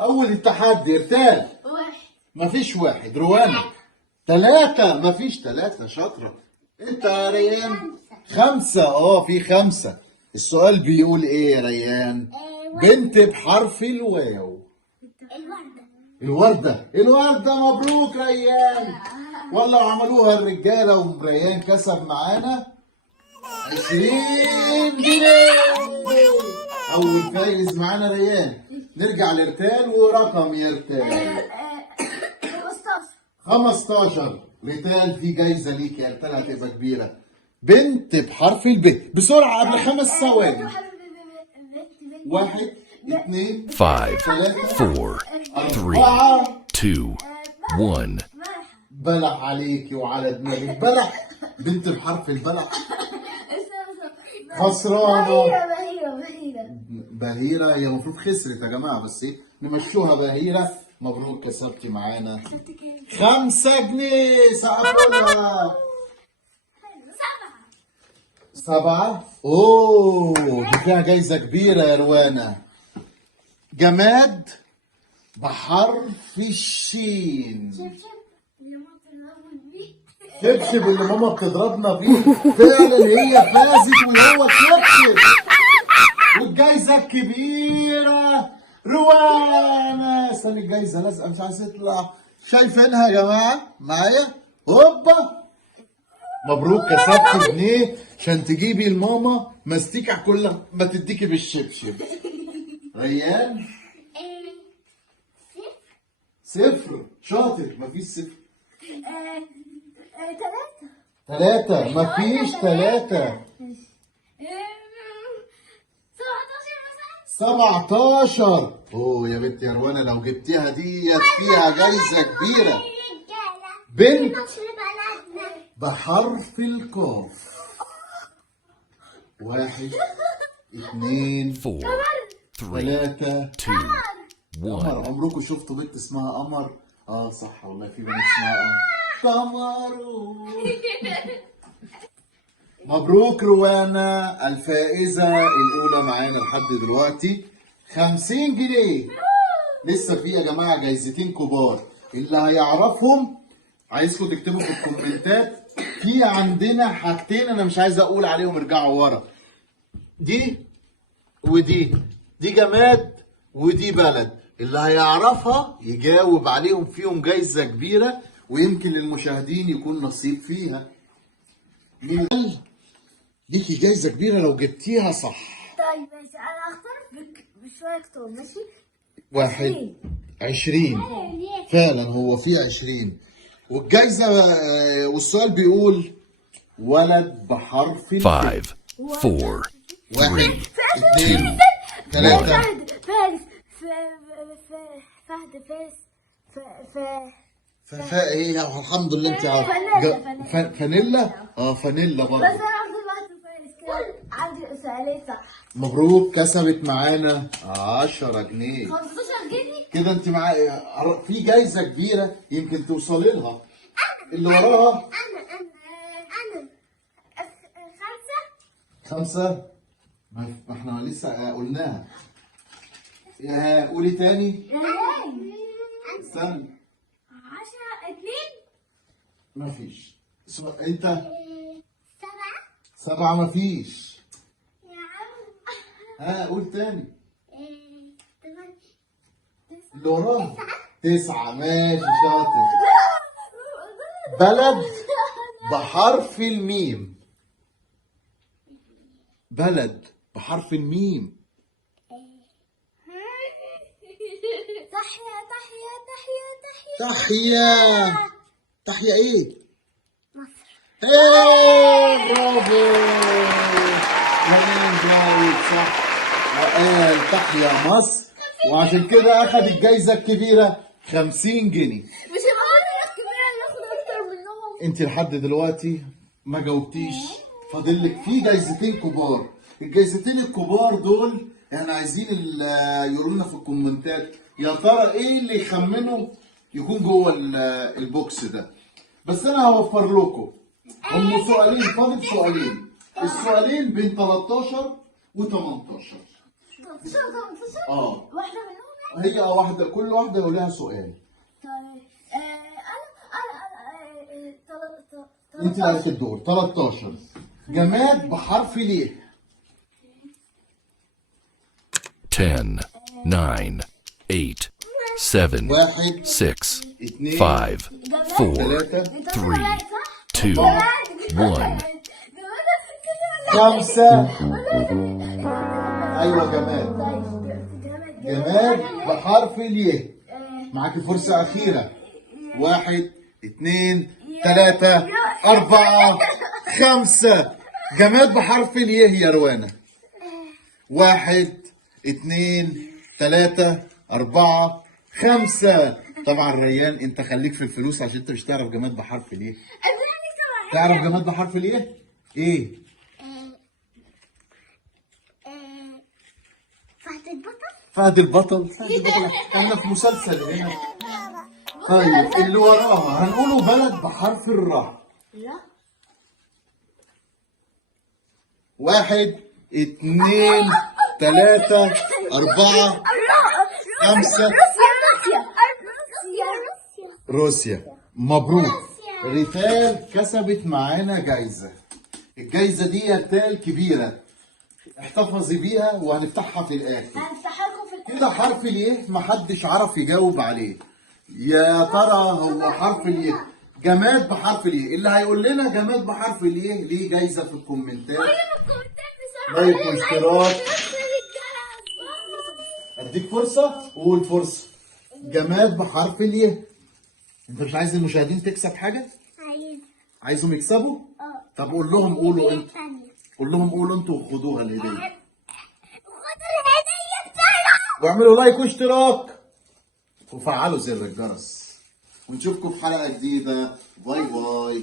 أول التحدي ارتال. واحد. مفيش واحد. روانا 3. مفيش 3. شاطرة. أنت يا ريان 5. في 5. السؤال بيقول إيه يا ريان؟ بنت بحرف الواو. الوردة. مبروك ريان. والله عملوها الرجالة وريان كسب معانا 20 جنيه. أول فايز معانا ريان. نرجع لرتال ورقم يرتال 15. رتال في جايزة ليك يا رتال هتبقى كبيرة. بنت بحرف الب بسرعة قبل 5 ثواني. 1 2 5 3 4 3 4. 2 1 بلح عليكي وعلى دماغك بلح. بنت بحرف البلح خسرانة. بهيرة هي المفروض خسرت يا جماعة، بس ايه نمشوها بهيرة. مبروك كسبتي معانا 5 جنيه. سقفولها 7. اوه دي فيها جايزة كبيرة يا روانا. جماد بحرف الشين. شبشب اللي ماما بتضربنا بيه. فعلا هي فازت وهو شبشب. والجايزة الكبيرة روانا. استني الجايزة لازقة مش عايز تطلع. شايفينها يا جماعة معايا؟ هوبا. مبروك كسبت جنيه عشان تجيبي لماما مستيكة كل ما تديكي بالشبشب. ريان 0. شاطر. مفيش 0. 3. مفيش 3. 17. اوه يا بنت يا روانة لو جبتيها ديت فيها جايزة كبيرة. بنت بحرف القاف. 1 2 4 3 3. 2 قمر. 1 عمركم شفتوا بنت اسمها قمر؟ صح والله في بنت اسمها قمر. مبروك روانا الفائزة الأولى معانا لحد دلوقتي 50 جنيه. لسه في يا جماعة جايزتين كبار اللي هيعرفهم عايزكم تكتبوا في الكومنتات. في عندنا حاجتين أنا مش عايز أقول عليهم، ارجعوا ورا. دي ودي. دي جماد ودي بلد. اللي هيعرفها يجاوب عليهم فيهم جايزة كبيرة، ويمكن للمشاهدين يكون نصيب فيها. ليكي جايزة كبيرة لو جبتيها صح. طيب ماشي، انا هختار بشوية كتب. ماشي 20. فعلا هو في 20. والجايزة والسؤال بيقول ولد بحرف 5 4 1 3 2 2 3. فارس. فهد فارس. ايه الحمد لله انت عارفه. فانيلا. فانيلا بس برضه. انا هفضل واحد فارس كده. عندي سؤالين صح. مبروك كسبت معانا 10 جنيه. 15 جنيه. كده انت معايا في جايزة كبيرة يمكن توصلي لها. اللي وراها انا 5. 5. ما احنا لسه قلناها. يا قولي تاني. استنى. 10 2. مفيش. انت 7. 7. مفيش. يا عم قول تاني. 8. اللي وراها 9. ماشي شاطر. بلد بحرف الميم. بلد بحرف الميم. تحيا. تحيا ايه؟ مصر. برافو. جميل جاوب صح وقال تحيا مصر، وعشان كده اخذ الجايزة الكبيرة 50 جنيه. مش الغرض الكبيرة اللي ناخد اكتر منهم. انت لحد دلوقتي ما جاوبتيش. فاضل لك في جايزتين كبار. الجايزتين الكبار دول احنا عايزين يقولوا لنا في الكومنتات يا ترى ايه اللي يخمنوا يكون جوه البوكس ده. بس انا هوفر لكم هم سؤالين. فاضل سؤالين. السؤالين بين 13 و 18. 13 اه واحدة منهم هي واحدة، كل واحدة يقول لها سؤال. طيب انت اللي عليك الدور. 13 جماد بحرف ليه. 10, 9, 8, 7, 1 6, 2 5, 4, 3 3, 2, 1. 5. ايوه جماد. جماد بحرف ليه. معاكي فرصة أخيرة. 1 2 3 4 5. جماد بحرف اليه يا روانة. 1 2 3 4 5. طبعا ريان انت خليك في الفلوس عشان انت مش تعرف جماد بحرف اليه. تعرف جماد بحرف اليه؟ ايه؟ فهد البطل. فهد البطل. فهد البطل احنا في مسلسل هنا. طيب اللي وراها هنقوله بلد بحرف الراء. 1 2 3 4 5. روسيا. مبروك. ريتال كسبت معانا جايزة. الجايزة دي يا ريتال كبيرة، احتفظي بيها وهنفتحها في الآخر. هنفتحها لكم في كده حرف اليه محدش عرف يجاوب عليه. يا ترى هو حرف اليه جماد بحرف اليه؟ اللي هيقول لنا جماد بحرف اليه ليه جايزة في الكومنتات. لايك واشتراك. اديك فرصة، قول فرصة. جماد بحرف اليه. انت مش عايز المشاهدين تكسب حاجة؟ عايزهم يكسبوا؟ طب قول لهم قولوا انتوا. قول لهم قولوا انتوا وخدوها الهدية. واعملوا لايك واشتراك وفعلوا زر الجرس، ونشوفكم في حلقة جديدة. باي باي.